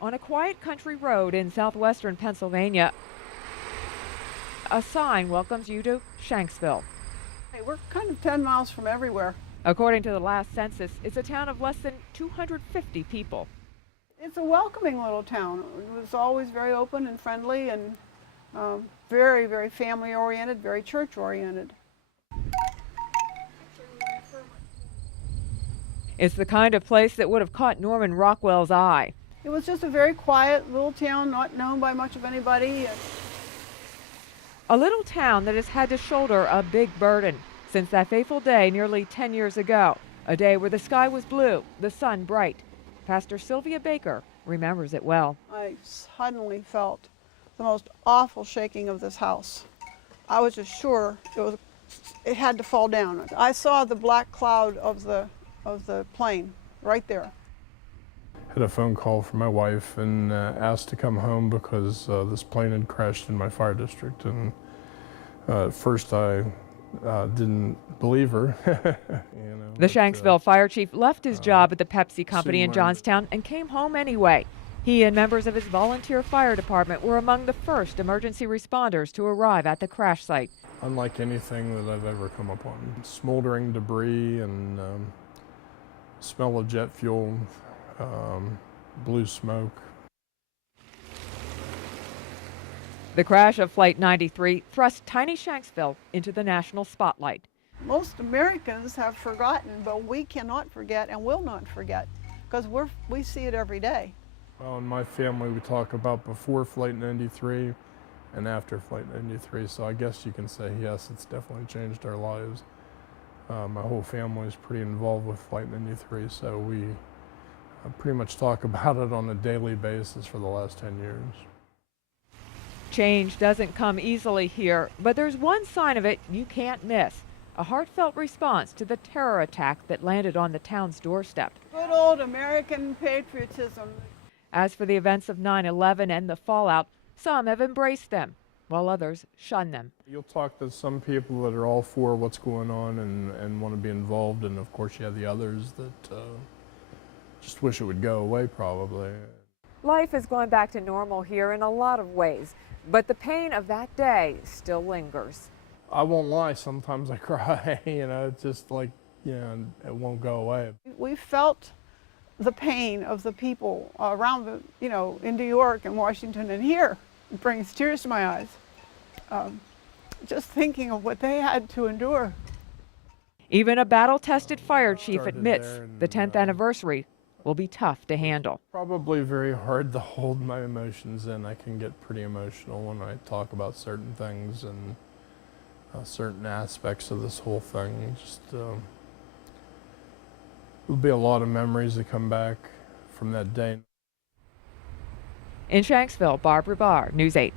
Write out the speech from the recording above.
On a quiet country road in southwestern Pennsylvania, a sign welcomes you to Shanksville. Hey, we're kind of 10 miles from everywhere. According to the last census, it's a town of less than 250 people. It's a welcoming little town. It was always very open and friendly and very, very family oriented, very church oriented. It's the kind of place that would have caught Norman Rockwell's eye. It was just a very quiet little town, not known by much of anybody. A little town that has had to shoulder a big burden since that fateful day nearly 10 years ago. A day where the sky was blue, the sun bright. Pastor Sylvia Baker remembers it well. I suddenly felt the most awful shaking of this house. I was just sure it had to fall down. I saw the black cloud of the plane right there. Had a phone call from my wife and asked to come home because this plane had crashed in my fire district. And at first I didn't believe her. The Shanksville fire chief left his job at the Pepsi company in Johnstown and came home anyway. He and members of his volunteer fire department were among the first emergency responders to arrive at the crash site. Unlike anything that I've ever come upon. Smoldering debris and smell of jet fuel, blue smoke. The crash of Flight 93 thrust tiny Shanksville into the national spotlight. Most Americans have forgotten, but we cannot forget and will not forget because we see it every day. Well, in my family, we talk about before Flight 93 and after Flight 93, so I guess you can say, yes, it's definitely changed our lives. My whole family is pretty involved with Flight 93, so we pretty much talk about it on a daily basis for the last 10 years. Change doesn't come easily here, but there's one sign of it you can't miss. A heartfelt response to the terror attack that landed on the town's doorstep. Good old American patriotism. As for the events of 9/11 and the fallout, some have embraced them, while others shun them. You'll talk to some people that are all for what's going on and want to be involved, and of course you have the others that just wish it would go away, probably. Life is going back to normal here in a lot of ways, but the pain of that day still lingers. I won't lie, sometimes I cry, it's just like, it won't go away. We felt the pain of the people around in New York and Washington and here. It brings tears to my eyes. Just thinking of what they had to endure. Even a battle-tested fire chief admits the 10th anniversary will be tough to handle. Probably very hard to hold my emotions in. I can get pretty emotional when I talk about certain things and certain aspects of this whole thing. Just there'll be a lot of memories that come back from that day. In Shanksville, Barbara Barr, News 8.